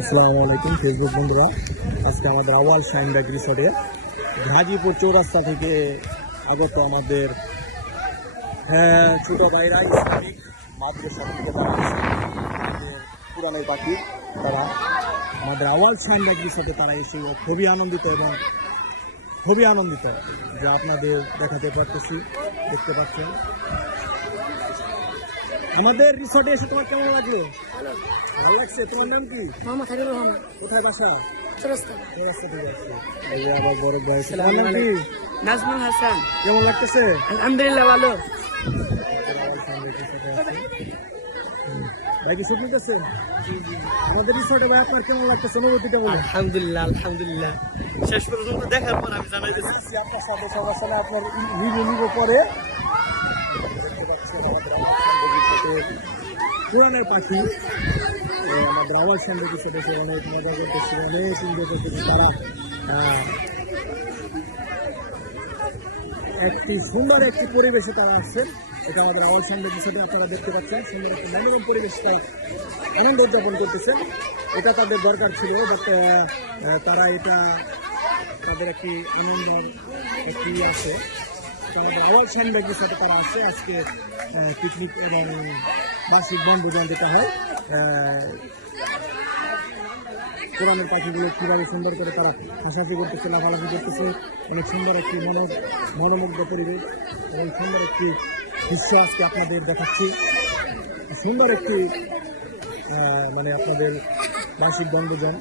আসসালামু আলাইকুম ফেসবুক বন্ধুরা। আজকে আমাদের আওয়াল শাইনবাগ রিসোর্টে গাজীপুর চৌরাস্তা থেকে আগত আমাদের ছোট ভাইরা ইসলামিক মাদ্রাসা থেকে তারা আমাদের পুরানের পাখি তারা আমাদের আওয়াল শাইনবাগ রিসোর্টে তারা এসে খুবই আনন্দিত এবং খুবই আনন্দিত যে আপনাদের দেখাতে পারতেছি, দেখতে পাচ্ছেন। আমাদের রিসোর্টে এসে তোমার কেমন লাগলো? ভালো লাগছে। তোমার নাম কি? মোহাম্মদ হাবিবুর রহমান। কোথায় বাসা? চৌরাস্তা। চৌরাস্তা থেকে আসছে। এই যে আবার বড় ভাই। তোমার নাম কি? নাজমুল হাসান। কেমন লাগতেছে? আলহামদুলিল্লাহ ভালো। ভাই কি শুট নিতেছে? আমাদের রিসোর্টে ভাই আপনার কেমন লাগতেছে, অনুভূতিটা বলুন। আলহামদুলিল্লাহ আলহামদুলিল্লাহ, শেষ পর্যন্ত দেখার পর আমি জানাই দিচ্ছি আপনার সাথে সবার সাথে আপনার ভিডিও নিব পরে। পুরানের পাখি আমাদের আওয়াজ সামনে কিছু দেশে অনেক মজা করতেছে, অনেক এনজয় করতেছে তারা। একটি সুন্দর একটি পরিবেশে তারা আসছে। এটা আমাদের আওয়াজ সামনে বিষয়টা আপনারা দেখতে পাচ্ছেন। সুন্দর একটি মনোরম পরিবেশ তারা আনন্দ উদযাপন করতেছেন। এটা তাদের দরকার ছিল, বাট তারা এটা তাদের একটি আনন্দ একটি আছে। আমাদের আওয়াজ সামনের সাথে তারা আসছে আজকে পিকনিক এবং বার্ষিক বনভোজন যেটা হয়। পুরানের পাখিগুলো কীভাবে সুন্দর করে তারা হাসাহাসি করতেছে, লাফালাফি করতেছে। অনেক সুন্দর একটি মনোমুগ্ধ পরিবেশ এবং সুন্দর একটি দৃশ্য আজকে আপনাদের দেখাচ্ছি। সুন্দর একটি মানে আপনাদের বার্ষিক বনভোজন।